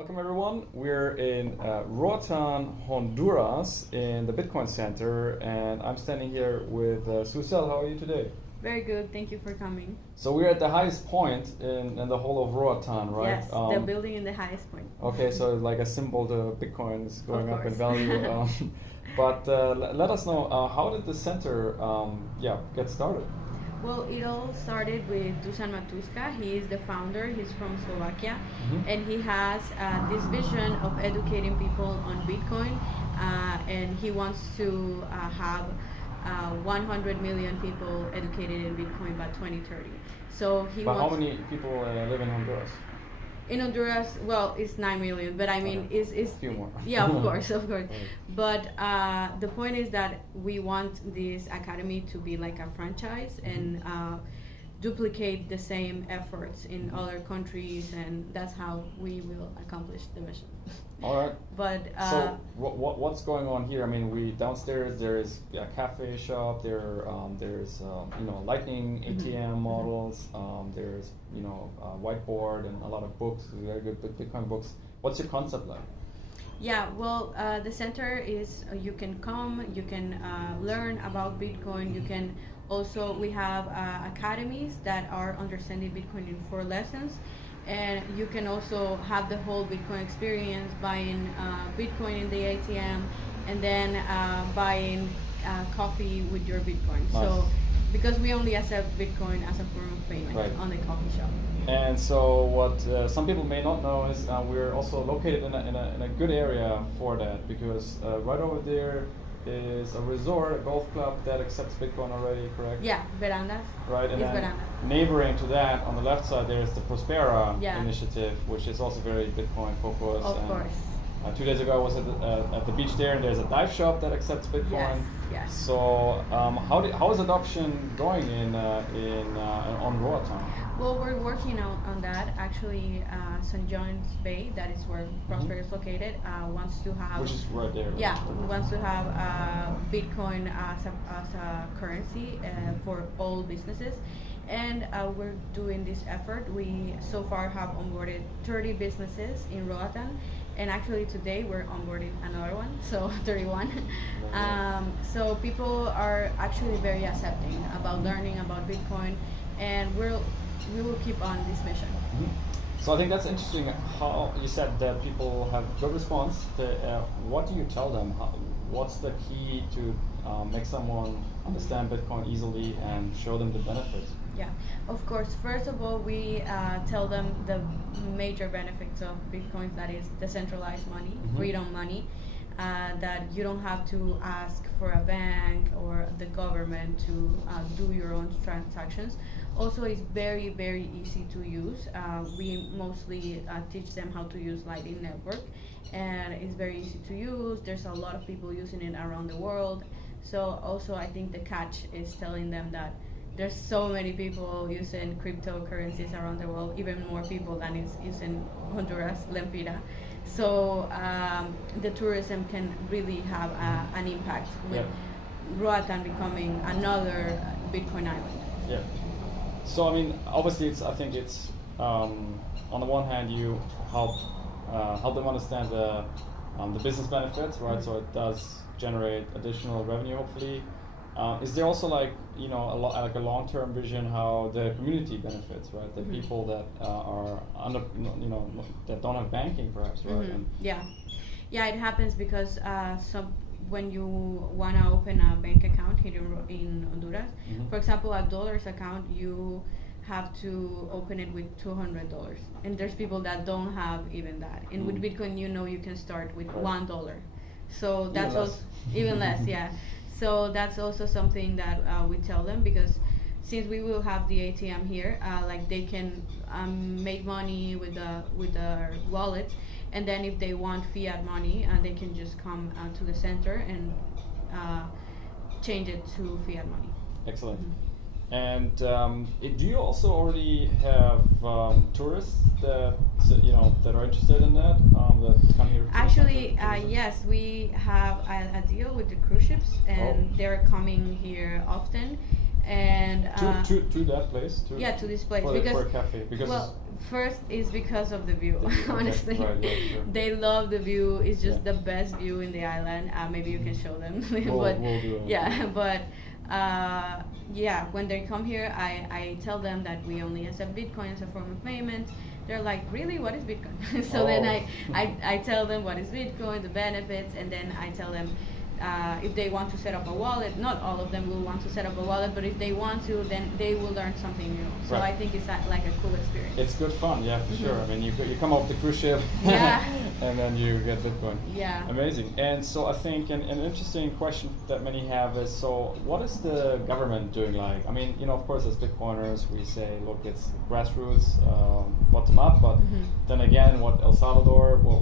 Welcome everyone. We're in Roatan, Honduras in the Bitcoin Center, and I'm standing here with Zussel. How are you today? Very good, thank you for coming. So we're at the highest point in the whole of Roatan, right? Yes, the building in the highest point. Okay, so like a symbol to Bitcoin is going up in value. But let us know, how did the center get started? Well, it all started with Dusan Matuska. He is the founder. He's from Slovakia, and he has this vision of educating people on Bitcoin, and he wants to have 100 million people educated in Bitcoin by 2030. So But how many people live in Honduras? In Honduras, well, it's 9 million, but I mean, it's a few more. Yeah, of course. Right. But the point is that we want this academy to be like a franchise and duplicate the same efforts in other countries, and that's how we will accomplish the mission. All right. But so what's going on here? I mean, downstairs there is a cafe shop. There's Lightning ATM models. There's whiteboard and a lot of books, very good Bitcoin books. What's your concept like? Yeah, well, the center is you can come, you can learn about Bitcoin. You can also, we have academies that are understanding Bitcoin in 4 lessons. And you can also have the whole Bitcoin experience, buying Bitcoin in the ATM, and then buying coffee with your Bitcoin. Nice. So, because we only accept Bitcoin as a form of payment on the coffee shop. And so, what some people may not know is we're also located in a good area for that, because right over there is a resort, a golf club that accepts Bitcoin already, correct? Yeah, Verandas. Right, and it's then Verandas. Neighboring to that, on the left side, there's the Prospera initiative, which is also very Bitcoin focused. Of course. 2 days ago I was at the beach there, and there's a dive shop that accepts Bitcoin. Yes. So how is adoption going on Roatan? Well, we're working on that. Actually, St. John's Bay, that is where Prosper is located, wants to have... Which is right there. Yeah, wants to have Bitcoin as a currency for all businesses. And we're doing this effort. We so far have onboarded 30 businesses in Roatan. And actually today we're onboarding another one, so 31. So people are actually very accepting about learning about Bitcoin, and we will keep on this mission. So I think that's interesting how you said that people have good response. What do you tell them? What's the key to make someone understand Bitcoin easily and show them the benefits? Yeah, of course. First of all, we tell them the major benefits of Bitcoin, that is decentralized money, freedom money, that you don't have to ask for a bank or the government to do your own transactions. Also, it's very, very easy to use. We mostly teach them how to use Lightning Network, and it's very easy to use. There's a lot of people using it around the world. So also, I think the catch is telling them that there's so many people using cryptocurrencies around the world, even more people than is using Honduras Lempira. So the tourism can really have an impact with Roatan becoming another Bitcoin island. Yeah. So I mean, obviously, I think it's on the one hand you help them understand the business benefits, right? So it does generate additional revenue, hopefully. Is there also like a long-term vision how the community benefits, right? The people that are under that don't have banking, perhaps, right? Yeah, it happens because when you want to open a bank account here in Honduras, for example, a dollars account, you have to open it with $200, and there's people that don't have even that. And with Bitcoin, you can start with $1. So that's also even less, yeah. So that's also something that we tell them, because since we will have the ATM here, like they can make money with their wallet, and then if they want fiat money, they can just come to the center and change it to fiat money. Excellent. And do you also already have tourists that are interested in that come here? Actually, yes, we have a deal with the cruise ships, and they're coming here often. And to that place? To this place, for a cafe, because First is because of the view. Honestly, right, yeah, sure. They love the view. It's just Yeah. the best view in the island. Maybe you can show them. We'll do it. Yeah, but yeah, when they come here, I tell them that we only accept Bitcoin as a form of payment. They're like, really? What is Bitcoin? So then I tell them what is Bitcoin, the benefits, and then I tell them if they want to set up a wallet. Not all of them will want to set up a wallet, but if they want to, then they will learn something new. So Right. I think it's like a cool experience. It's good fun, yeah, for sure. I mean, you come off the cruise ship, Yeah. and then you get Bitcoin. Yeah. Amazing. And so I think an interesting question that many have is, so what is the government doing? Like, I mean, of course, as Bitcoiners, we say, look, it's grassroots, bottom up. But then again, what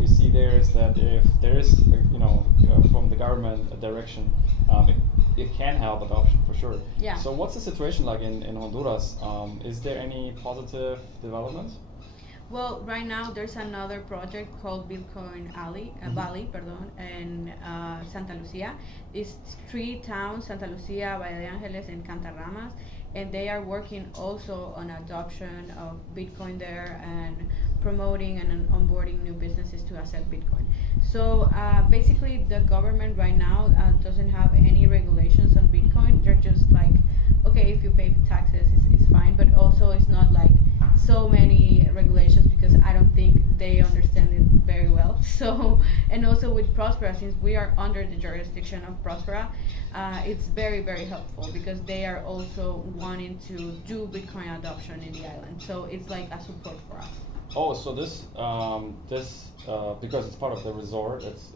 we see there is that if there is, from the government a direction, it can help adoption for sure. Yeah. So what's the situation like in Honduras? Is there any positive developments? Well, right now there's another project called Bitcoin Valley, in Santa Lucia. It's 3 towns: Santa Lucia, Valle de Angeles, and Cantarramas, and they are working also on adoption of Bitcoin there and promoting and onboarding new businesses to accept Bitcoin. So basically, the government right now doesn't have any regulations on Bitcoin. They're just like, okay, if you pay taxes, it's fine, but also it's not like so many regulations because I don't think they understand it very well. So, and also with Prospera, since we are under the jurisdiction of Prospera, it's very, very helpful because they are also wanting to do Bitcoin adoption in the island. So it's like a support for us. Oh, so this because it's part of the resort, it's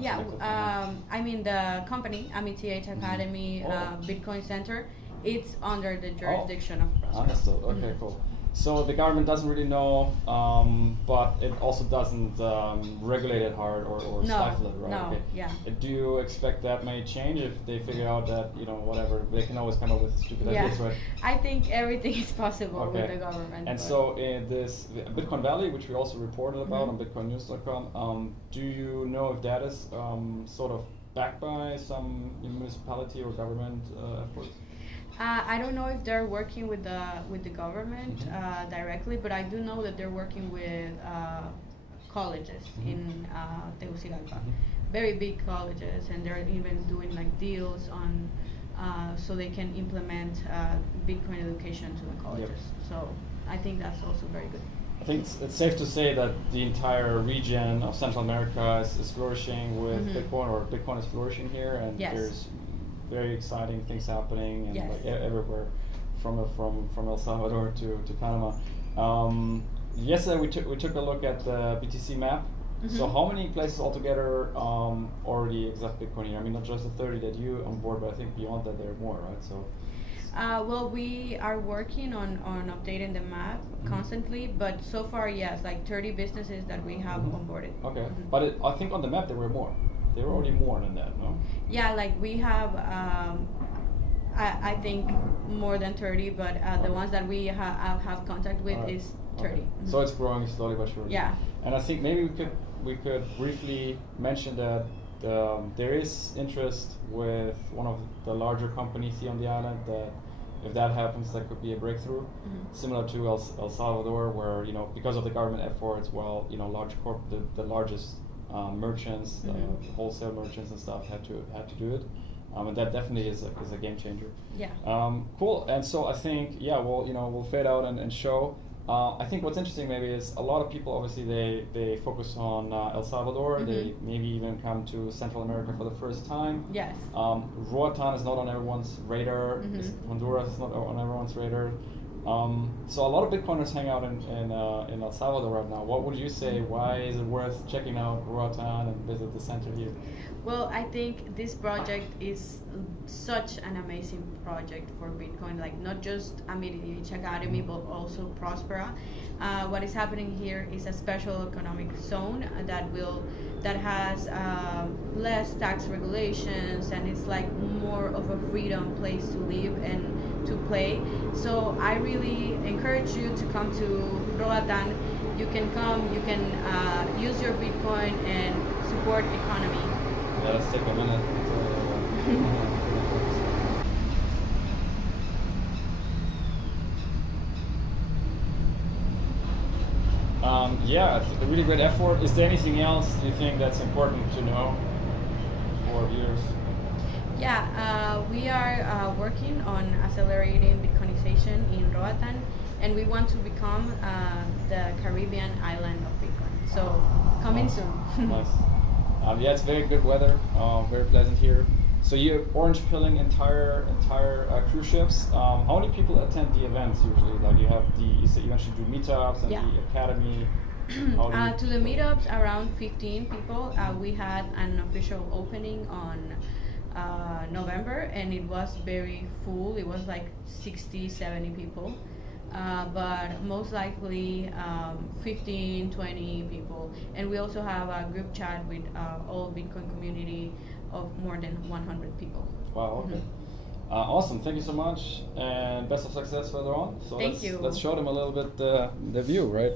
Yeah, selected I mean the company, TH Academy, Oh. Bitcoin Center, it's under the jurisdiction of Prospera. Understood. Okay, cool. So the government doesn't really know, but it also doesn't regulate it hard or stifle it, right? No, Okay. yeah. Do you expect that may change if they figure out that, whatever, they can always come up with stupid ideas, right? I think everything is possible with Okay. the government. And but- so in this Bitcoin Valley, which we also reported about on bitcoinnews.com, do you know if that is sort of backed by some municipality or government efforts? I don't know if they're working with the government directly, but I do know that they're working with colleges in Tegucigalpa, very big colleges, and they're even doing like deals on so they can implement Bitcoin education to the colleges. So I think that's also very good. I think it's safe to say that the entire region of Central America is flourishing with Bitcoin, or Bitcoin is flourishing here, and Yes. there's very exciting things happening, and Yes. like everywhere, from El Salvador to Panama. Yesterday we took a look at the BTC map. So how many places altogether already accept Bitcoin here? I mean, not just the 30 that you on board, but I think beyond that there are more, right? So. Well, we are working on updating the map constantly, but so far, yes, like 30 businesses that we have onboarded. Okay, but I think on the map there were more. There were already more than that, no? Yeah, like we have, I think more than 30, but the ones that we have contact with is 30. Okay. So it's growing slowly but surely. Yeah. And I think maybe we could briefly mention that there is interest with one of the larger companies here on the island that if that happens, that could be a breakthrough, similar to El Salvador, where because of the government efforts, the largest merchants, wholesale merchants and stuff had to do it, and that definitely is a game changer. Yeah. Cool. And so I think we'll fade out and show. I think what's interesting maybe is a lot of people obviously they focus on El Salvador. They maybe even come to Central America for the first time. Yes. Roatan is not on everyone's radar. Honduras is not on everyone's radar. So a lot of Bitcoiners hang out in El Salvador right now. What would you say? Why is it worth checking out Roatan and visit the center here? Well, I think this project is such an amazing project for Bitcoin, like not just Each Academy, but also Prospera. What is happening here is a special economic zone that has less tax regulations, and it's like more of a freedom place to live and to play. So I really encourage you to come to Roatan. You can come, you can use your Bitcoin and support economy. Yeah, let's take a minute. Yeah, a really great effort. Is there anything else you think that's important to know for viewers? Yeah, we are working on accelerating Bitcoinization in Roatan, and we want to become the Caribbean island of Bitcoin. So coming soon. Nice. Yeah, it's very good weather. Very pleasant here. So you're orange pilling entire cruise ships. How many people attend the events usually? Like you have you said you actually do meetups and Yeah. the academy. To the meetups, around 15 people. We had an official opening on November, and it was very full. It was like 60, 70 people. But most likely 15, 20 people. And we also have a group chat with all Bitcoin community of more than 100 people. Wow, okay. Awesome, thank you so much, and best of success further on. So Thank you. Let's show them a little bit the view, right?